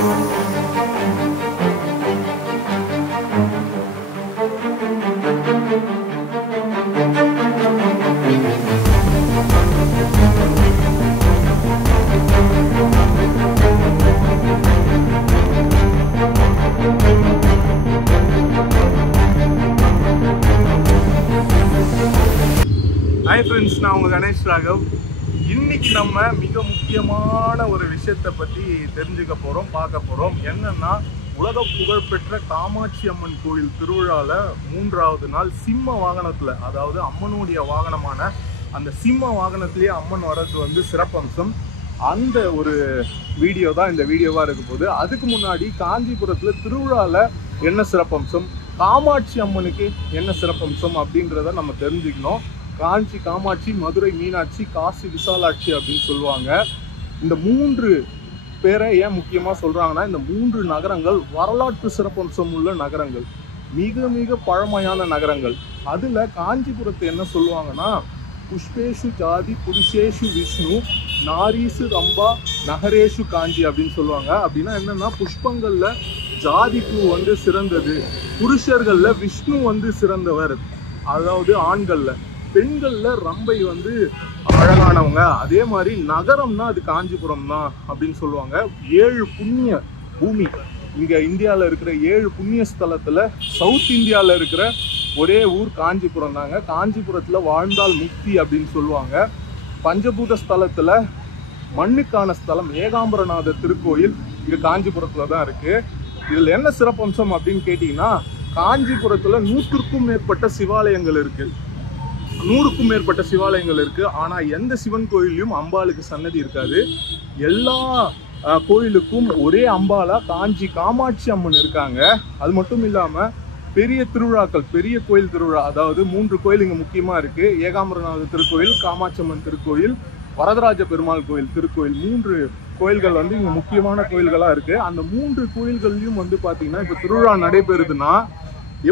Hi friends, நான் உங்க கணேஷ் ராகவ். இன்னைக்கு நம்ம மிக முக்கியமான ஒரு விஷயத்தை பத்தி தெரிஞ்சுக்க போறோம், பார்க்க போறோம். என்னன்னா, உலக புகழ்பெற்ற காமாட்சி அம்மன் கோயில் திருவிழால 3வது நாள் சிம்ம வாகனத்துல, அதாவது அம்மனுடைய வாகனமான அந்த சிம்ம வாகனத்திலேயே அம்மன் வர்றது வந்து சிறப்பம்சம். அந்த ஒரு வீடியோ தான் இந்த வீடியோவா இருக்க போகுது. அதுக்கு முன்னாடி காஞ்சிபுரத்துல திருவிழால என்ன சிறப்பம்சம், காமாட்சி அம்மனுக்கு என்ன சிறப்பம்சம் அப்படின்றத நம்ம தெரிஞ்சுக்கணும். காஞ்சி காமாட்சி, மதுரை மீனாட்சி, காசி விசாலாட்சி அப்படின்னு சொல்லுவாங்க. இந்த 3 பேரை ஏன் முக்கியமாக சொல்கிறாங்கன்னா, இந்த 3 நகரங்கள் வரலாற்று சிறப்பம்சம் உள்ள நகரங்கள், மிக மிக பழமையான நகரங்கள். அதில் காஞ்சிபுரத்தை என்ன சொல்லுவாங்கன்னா, புஷ்பேஷு ஜாதி புருஷேஷு விஷ்ணு நாரீசு ரம்பா நகரேஷு காஞ்சி அப்படின்னு சொல்லுவாங்க. அப்படின்னா என்னென்னா, புஷ்பங்களில் ஜாதி பூ வந்து சிறந்தது, புருஷர்களில் விஷ்ணு வந்து சிறந்தவர், அதாவது ஆண்களில், பெண்கள்ல ரம்பை வந்து அழகானவங்க. அதே மாதிரி நகரம்னா அது காஞ்சிபுரம் தான் அப்படின்னு சொல்லுவாங்க. 7 புண்ணிய பூமி இங்க இந்தியாவில் இருக்கிற 7 புண்ணிய ஸ்தலத்துல சவுத் இந்தியாவில் இருக்கிற ஒரே ஊர் காஞ்சிபுரம் தாங்க. காஞ்சிபுரத்துல வாழ்ந்தால் முக்தி அப்படின்னு சொல்லுவாங்க. பஞ்சபூத ஸ்தலத்துல மண்ணுக்கான ஸ்தலம் ஏகாம்பரநாதர் திருக்கோயில் இங்க காஞ்சிபுரத்துல தான் இருக்கு. இதுல என்ன சிறப்பம்சம் அப்படின்னு கேட்டீங்கன்னா, காஞ்சிபுரத்துல 100க்கும் மேற்பட்ட சிவாலயங்கள் இருக்கு. 100க்கும் மேற்பட்ட சிவாலயங்கள் இருக்கு. ஆனா எந்த சிவன் கோயிலையும் அம்பாளுக்கு சன்னதி இருக்காது. எல்லா கோயிலுக்கும் ஒரே அம்பாலா காஞ்சி காமாட்சி அம்மன் இருக்காங்க. அது மட்டும் இல்லாம பெரிய திருவிழாக்கள், பெரிய கோயில் திருவிழா, அதாவது 3 கோயில் இங்க முக்கியமா இருக்கு. ஏகாம்பரநாதர் திருக்கோயில், காமாட்சி அம்மன் திருக்கோயில், வரதராஜ பெருமாள் கோயில் திருக்கோயில், 3 கோயில்கள் வந்து இங்க முக்கியமான கோயில்களா இருக்கு. அந்த 3 கோயில்கள்லயும் வந்து பாத்தீங்கன்னா, இப்ப திருவிழா நடைபெறுதுன்னா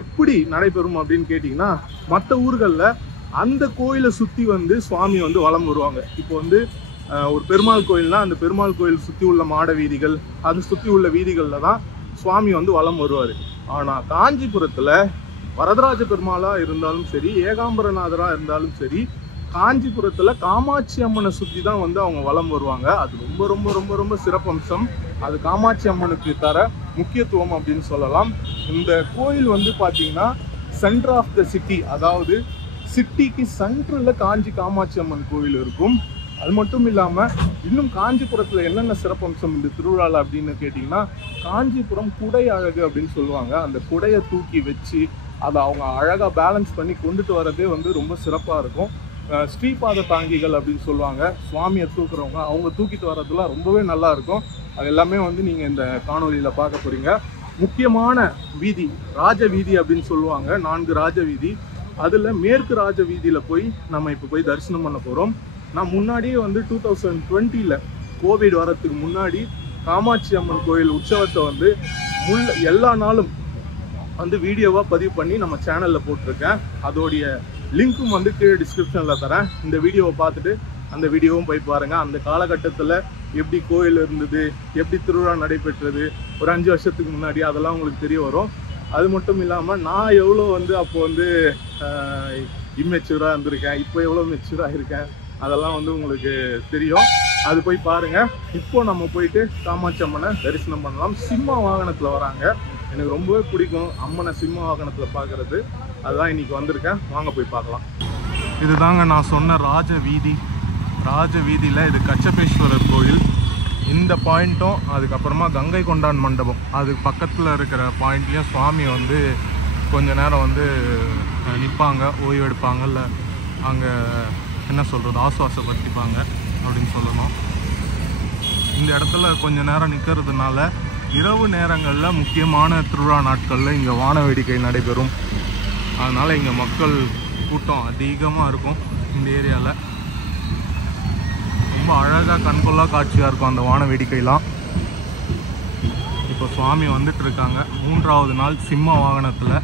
எப்படி நடைபெறும் அப்படின்னு கேட்டீங்கன்னா, மற்ற ஊர்கள்ல அந்த கோயிலை சுற்றி வந்து சுவாமி வந்து வலம் வருவாங்க. இப்போ வந்து ஒரு பெருமாள் கோயில்னா அந்த பெருமாள் கோயில் சுற்றி உள்ள மாட வீதிகள், அது சுற்றி உள்ள வீதிகளில் தான் சுவாமி வந்து வலம் வருவார். ஆனால் காஞ்சிபுரத்தில் வரதராஜ பெருமாளாக இருந்தாலும் சரி, ஏகாம்பரநாதராக இருந்தாலும் சரி, காஞ்சிபுரத்தில் காமாட்சி அம்மனை சுற்றி தான் வந்து அவங்க வலம் வருவாங்க. அது ரொம்ப ரொம்ப ரொம்ப ரொம்ப சிறப்பம்சம். அது காமாட்சி அம்மனுக்கு தர முக்கியத்துவம் அப்படின்னு சொல்லலாம். இந்த கோயில் வந்து பார்த்தீங்கன்னா சென்டர் ஆஃப் த சிட்டி, அதாவது சிட்டிக்கு சென்ட்ரலில் காஞ்சி காமாட்சி அம்மன் கோயில் இருக்கும். அது மட்டும் இல்லாமல் இன்னும் காஞ்சிபுரத்தில் என்னென்ன சிறப்பம்சம் இந்த திருவிழாவில் அப்படின்னு கேட்டிங்கன்னா, காஞ்சிபுரம் குடை அழகு அப்படின்னு சொல்லுவாங்க. அந்த குடையை தூக்கி வச்சு அதை அவங்க அழகாக பேலன்ஸ் பண்ணி கொண்டுட்டு வரதே வந்து ரொம்ப சிறப்பாக இருக்கும். ஸ்ரீபாத தாங்கிகள் அப்படின்னு சொல்லுவாங்க, சுவாமியை தூக்குறவங்க, அவங்க தூக்கிட்டு வர்றதுலாம் ரொம்பவே நல்லா இருக்கும். அது எல்லாமே வந்து நீங்கள் இந்த காணொலியில் பார்க்க போகிறீங்க. முக்கியமான வீதி ராஜ வீதி அப்படின்னு சொல்லுவாங்க, 4 ராஜ வீதி. அதில் மேற்கு ராஜ வீதியில் போய் நம்ம இப்போ போய் தரிசனம் பண்ண போகிறோம். நான் முன்னாடியே வந்து 2020 கோவிட் வரத்துக்கு முன்னாடி காமாட்சி அம்மன் கோயில் உற்சவத்தை வந்து எல்லா நாளும் வந்து வீடியோவாக பதிவு பண்ணி நம்ம சேனலில் போட்டிருக்கேன். அதோடைய லிங்க்கும் வந்து கீழே டிஸ்கிரிப்ஷனில் தரேன். இந்த வீடியோவை பார்த்துட்டு அந்த வீடியோவும் போய் பாருங்கள். அந்த காலகட்டத்தில் எப்படி கோயில் இருந்தது, எப்படி திருவிழா நடைபெற்றது ஒரு 5 வருஷத்துக்கு முன்னாடி, அதெல்லாம் உங்களுக்கு தெரிய வரும். அது மட்டும் இல்லாமல் நான் எவ்வளோ வந்து அப்போ வந்து இம்மெச்சூராக இருந்திருக்கேன், இப்போ எவ்வளோ மெச்சூராக இருக்கேன், அதெல்லாம் வந்து உங்களுக்கு தெரியும். அது போய் பாருங்கள். இப்போ நம்ம போயிட்டு காமாட்சி அம்மனை தரிசனம் பண்ணலாம். சிம்ம வாகனத்தில் வராங்க. எனக்கு ரொம்பவே பிடிக்கும் அம்மனை சிம்ம வாகனத்தில் பார்க்குறது. அதுதான் இன்றைக்கி வந்திருக்கேன். வாங்க போய் பார்க்கலாம். இதுதாங்க நான் சொன்ன ராஜ வீதி. ராஜ வீதியில் இது கச்சபேஸ்வரர் கோயில். இந்த பாயிண்ட்டும் அதுக்கப்புறமா கங்கை கொண்டான் மண்டபம் அதுக்கு பக்கத்தில் இருக்கிற பாயிண்ட்லேயும் சுவாமி வந்து கொஞ்ச நேரம் வந்து நிற்பாங்க, ஓய்வு எடுப்பாங்க, இல்லை அங்கே என்ன சொல்கிறது ஆசுவாசப்படுத்திப்பாங்க அப்படின்னு சொல்லணும். இந்த இடத்துல கொஞ்ச நேரம் நிற்கிறதுனால இரவு நேரங்களில் முக்கியமான திருவிழா நாட்களில் இங்கே வான வேடிக்கை நடைபெறும். அதனால் இங்கே மக்கள் கூட்டம் அதிகமாக இருக்கும். இந்த ஏரியாவில் ரொம்ப அழகாக கண்கொள்ளா காட்சியாக இருக்கும் அந்த வான வேடிக்கைலாம். இப்போ சுவாமி வந்துட்டு இருக்காங்க 3வது நாள் சிம்ம வாகனத்தில்.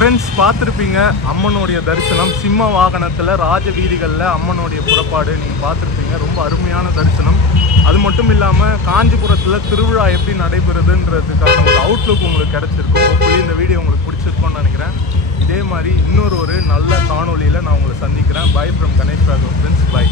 ஃப்ரெண்ட்ஸ், பார்த்துருப்பீங்க அம்மனுடைய தரிசனம் சிம்ம வாகனத்தில் ராஜ வீதிகளில் அம்மனுடைய புறப்பாடு நீங்கள் பார்த்துருப்பீங்க. ரொம்ப அருமையான தரிசனம். அது மட்டும் இல்லாமல் காஞ்சிபுரத்தில் திருவிழா எப்படி நடைபெறுதுன்றதுக்கான ஒரு அவுட்லுக் உங்களுக்கு கிடச்சிருக்கும். ஹோப்ஃபுல்லி இந்த வீடியோ உங்களுக்கு பிடிச்சிருக்கும்னு நினைக்கிறேன். இதே மாதிரி இன்னொரு நல்ல காணொலியில் நான் உங்களை சந்திக்கிறேன். Bye from Ganesh Raghav friends, by.